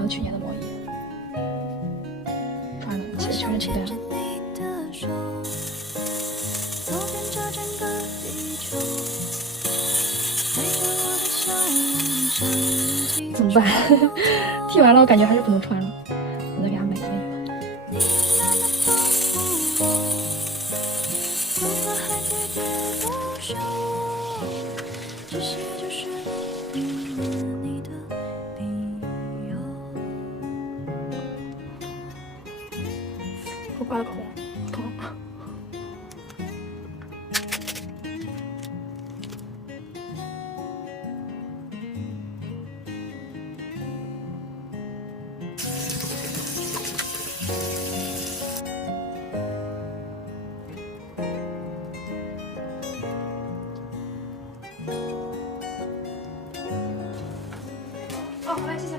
到去年的毛衣，穿的其实全是提袋。怎么办？剃完了，我感觉还是不能穿了，我再给他买一个。我刮的口红，疼。哦，好嘞，谢谢。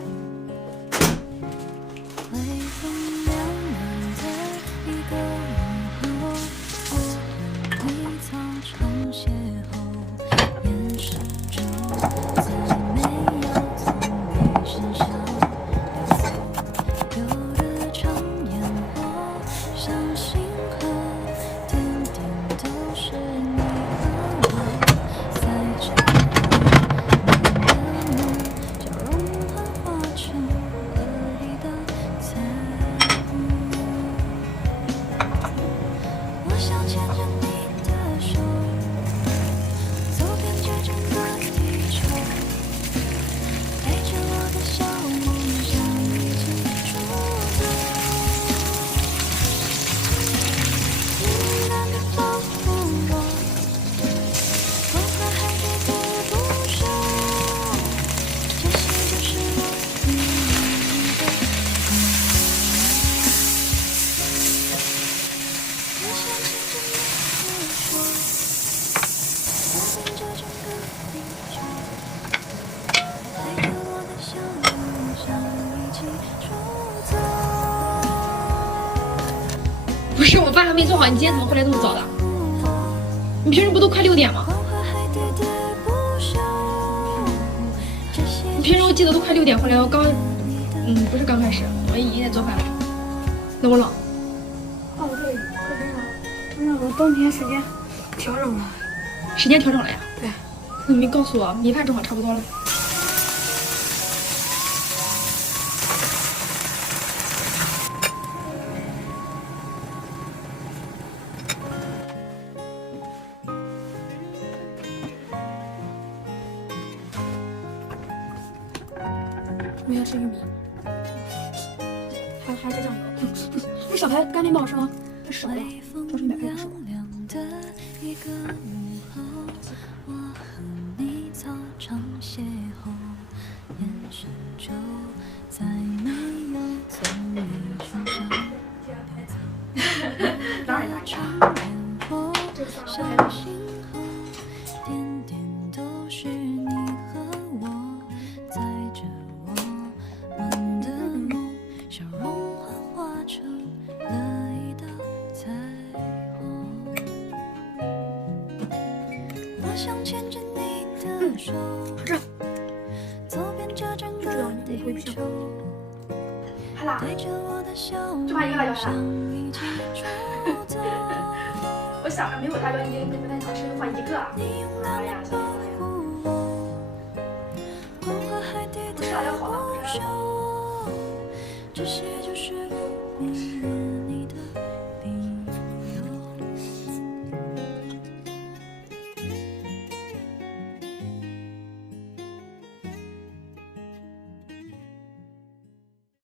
不是，我饭还没做好，你今天怎么回来这么早的？你平时不都快6点吗？你平时我记得都快6点回来，我刚，不是刚开始，我已经在做饭了。那我冷。哦，对，可真冷。那个冬天时间调整了。时间调整了呀？对。你没告诉我，米饭正好差不多了。我要吃玉米，还是酱油。这小排干面不好吃吗？太少了，超市买不了吃。当然大呀，这个小排还这，就知道你不会骗我。好啦，就把一个辣椒了。我想着没有辣椒，你不太想吃，换一个。哎呀，行了。不吃辣椒好了，不吃。